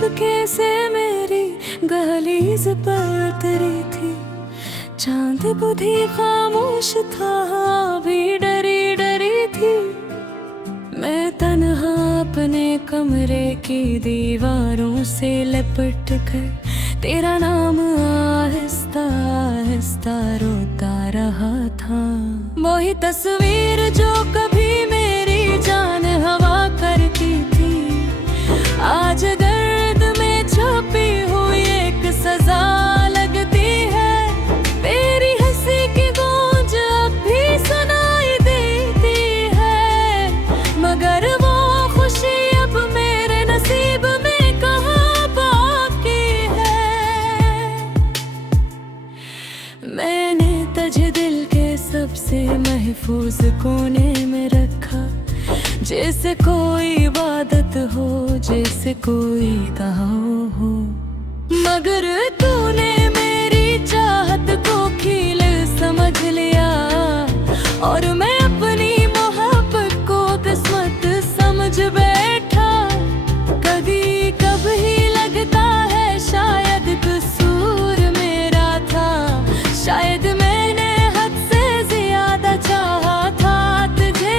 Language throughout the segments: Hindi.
चुपके से मेरी गलीज पर उतरी थी। चांद बुद्धि खामोश था, भी डरी डरी थी। मैं तन्हा अपने कमरे की दीवारों से लिपट कर तेरा नाम आहिस्ता आहिस्ता रोता रहा था। वही तस्वीर जो कभी मेरी जान हवा करती थी, आज दर्द में छुपी हुई एक सजा लगती है। तेरी हंसी की गूंज अब भी सुनाई देती है, मगर वो खुशी अब मेरे नसीब में कहाँ बाकी है। मैंने तुझे दिल के सबसे महफूज कोने में रखा, जैसे कोई इबादत हो, जैसे कोई दुआ हो। मगर तूने मेरी चाहत को खील समझ लिया, और मैं अपनी मोहब्बत को किस्मत समझ बैठा। कभी कभी लगता है शायद कसूर मेरा था, शायद मैंने हद से ज्यादा चाहा था तुझे।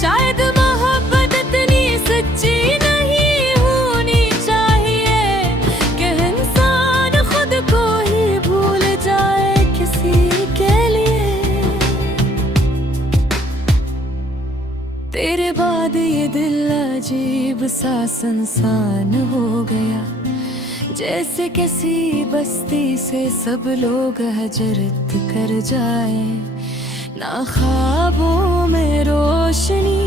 शायद मोहब्बत इतनी सच्ची नहीं होनी चाहिए कि इंसान खुद को ही भूल जाए किसी के लिए। तेरे बाद ये दिल अजीब सा संसान हो गया, जैसे किसी बस्ती से सब लोग हजरत कर जाए। ना ख्वाबों में रोशनी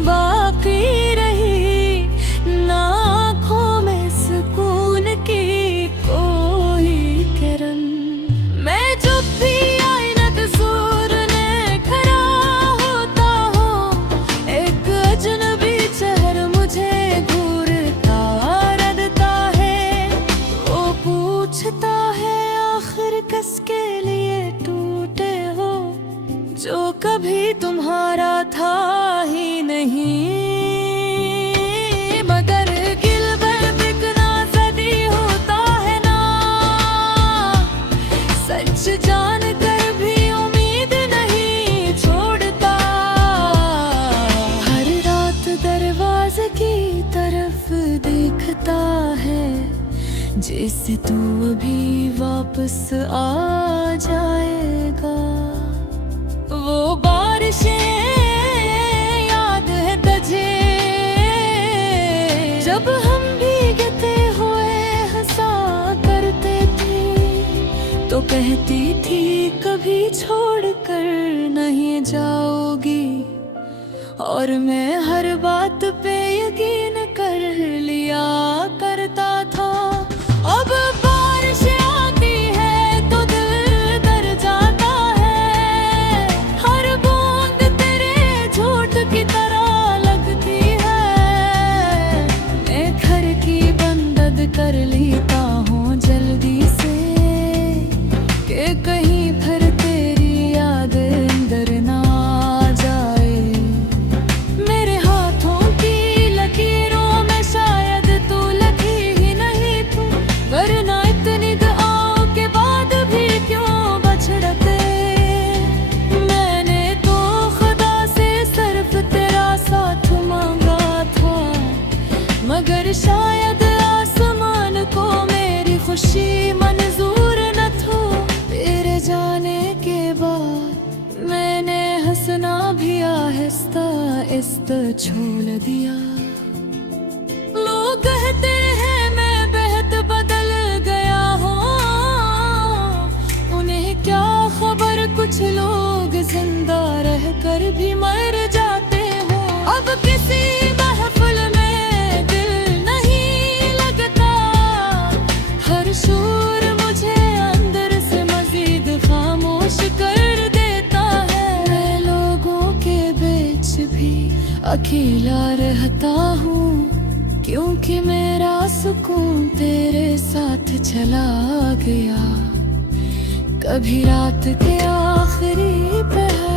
बाकी रही, ना आँखों में सुकून की कोई किरण। मैं जब भी आईना कसूर ने खड़ा होता हूँ, एक अजनबी चेहरा मुझे घूरता रखता है। वो पूछता है आखिर किसके लिए टूटे हो, जो कभी तुम्हारा था ही नहीं। मगर दिल भर बिकना सदी होता है ना, सच जान कर भी उम्मीद नहीं छोड़ता। हर रात दरवाजे की तरफ देखता है, जैसे तू अभी वापस आ जाएगा। वो बारिशें याद है तुझे, जब हम भीगते हुए हंसा करते थे। तो कहती थी कभी छोड़ कर नहीं जाओगी, और मैं हर बात पे यकीन कर लिया करता था। अब बारिशें आती है तो दिल डर जाता है, हर बूंद तेरे झूठ की तरह लगती है। मैं घर की बंद कर लेता हूँ जल्दी से, कि कहीं फिर तेरी याद अंदर ना आ जाए। मेरे हाथों की लकीरों में शायद तू लगी ही नहीं तू, वरना इतनी दुआओं के बाद भी क्यों बछड़ते। मैंने तो खुदा से सिर्फ तेरा साथ मांगा था, मगर शायद आसमान को मेरी खुशी मंजूर न थो। तेरे जाने के बाद मैंने हंसना भी आहिस्ता आहिस्ता छोड़ दिया। लोग कहते हैं मैं बेहद बदल गया हूँ, उन्हें क्या खबर कुछ लोग जिंदा रहकर भी मर जाते हो। अब किसी महफिल में दिल नहीं लगता, हर शोर मुझे अंदर से मजीद खामोश कर देता है। मैं लोगों के बीच भी अकेला रहता हूँ, क्योंकि मेरा सुकून तेरे साथ चला गया। कभी रात के आखिरी पहर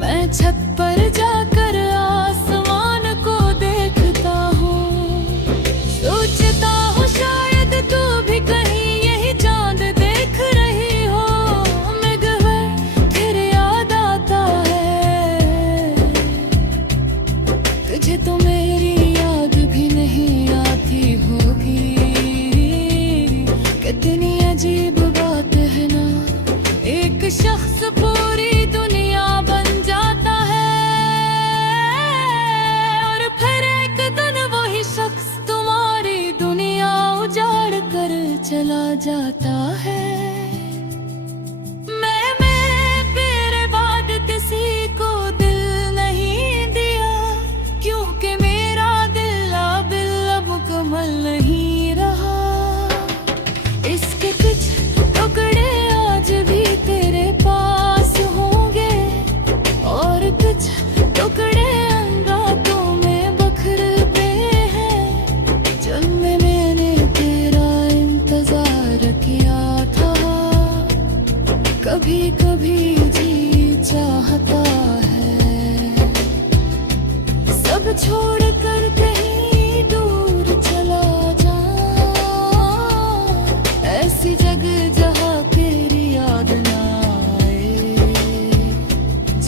मैं छत पर जाकर आसमान को देख कभी नहीं आती होगी। कितनी अजीब बात है ना, एक शख्स पूरी दुनिया बन जाता है और फिर एक दिन वही शख्स तुम्हारी दुनिया उजाड़ कर चला जाता है। मैं तेरे बाद किसी को दिल नहीं दिया, क्योंकि मेरा दिल अब मुकम्मल नहीं रहा। इसके कुछ टुकड़े आज भी तेरे पास होंगे और कुछ टुकड़े अंगातों में बखरते हैं। जब मैंने तेरा इंतजार किया था, कभी कभी जी चाहता है सब छोड़ कर कहीं दूर चला जाऊं, ऐसी जगह जहाँ तेरी याद ना आए,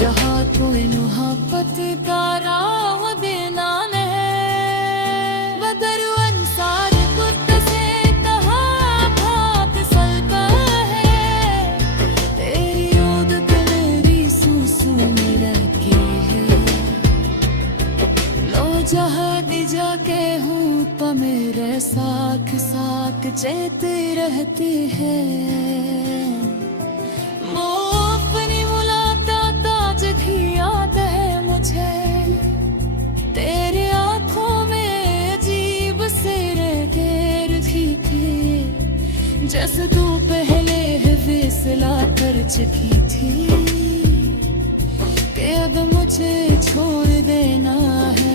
जहाँ कोई मुहब्बत का राह देना नहीं। बदर अंसार खुद से कहाँ भाग सकता है, तेरी याद मेरी सूसू में रखी है। लो जहाँ दी जाके हूँ तो मेरे साथ साथ चेते रहते हैं। वो अपनी मुलाकात आज भी याद है मुझे, तेरे आँखों में अजीब से गैर थी, जैसे तू पहले है फैसला कर चुकी थी कि अब मुझे छोड़ देना है।